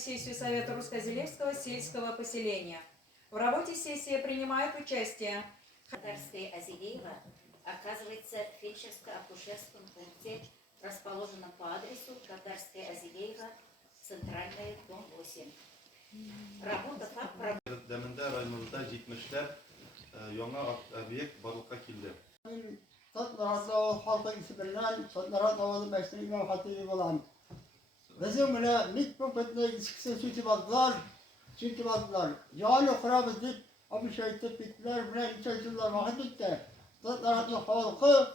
сессию Совета Русско-Зелевского сельского поселения. В работе сессии принимают участие Татарская Азилеева оказывается в фельдшерско-акушерском пункте, расположенном по адресу Татарская Азилеева, Центральная, дом 8. Работа факт Deminde rayonumuzda 70'ler yanga объект барлыкка килде. Tatlılarda halka isminden, tatlılarda oğlu mesleği hatibi olan. Bizim bile mikrofonla ilişkisi sütü baktılar, Yani kurabı dik, abi şehitlik bittiler, bile içerisinden vakit bitti. Tatlılarda halkı,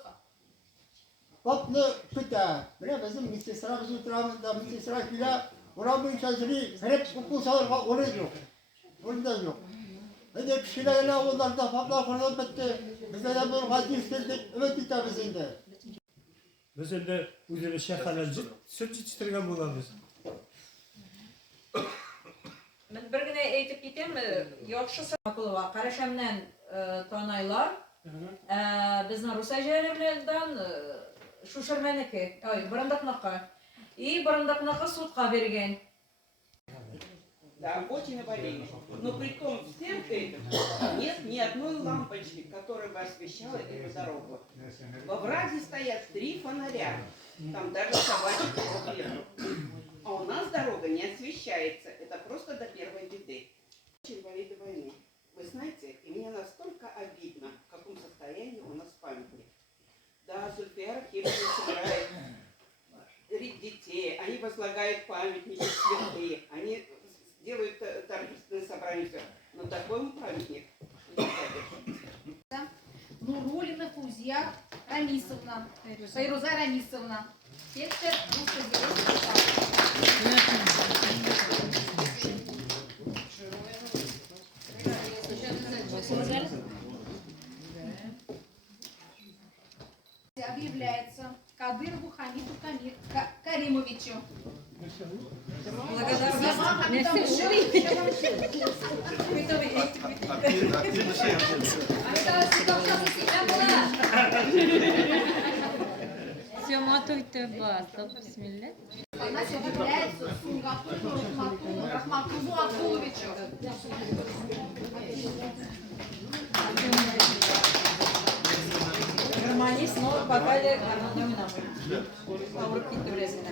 baklı küte. Bile bizim mistisra, bizim oturamızda mistisra bile, buranın içerisini hep hukuksal oraya yok. Orada yok. Hadi kişilerle onlarda farklar kurulup bitti. Bize de bir hadi istedik, evet bitti bizimde. Biz endi o'zimiz shaharlar sut yetishtirgan bo'lamiz. Men bir gina aytib ketaymi, yaxshi Saqulova Qarashamdan tanaylar. Bizni Rusajallardan Shushirmaniki, Barandaqnaqa. Barandaqnaqa sudqa bergan. Да, очень аварийно. Но при том всем этим нет ни одной лампочки, которая бы освещала эту дорогу. Во враге стоят 3 фонаря. Там даже собачек нету. А у нас дорога не освещается. Это просто до первой беды. Инвалиды войны. Вы знаете, и мне настолько обидно, в каком состоянии у нас памятник. Да, Зульфия Архиповна собирает детей, они возлагают памятники святые, они делают торжественное собрание, но такой памятник не содержится. Нурулина Фузия Рамисовна, Файруза Рамисовна, фельдшер Объявляется Кадырову Хамиду Каримовичу. Все, матуйте бас, бисмилля. Она объявляется Сунгатулу Рахматулу Акуловичу. Germanis, но пока номинал. Аврупит Турезина.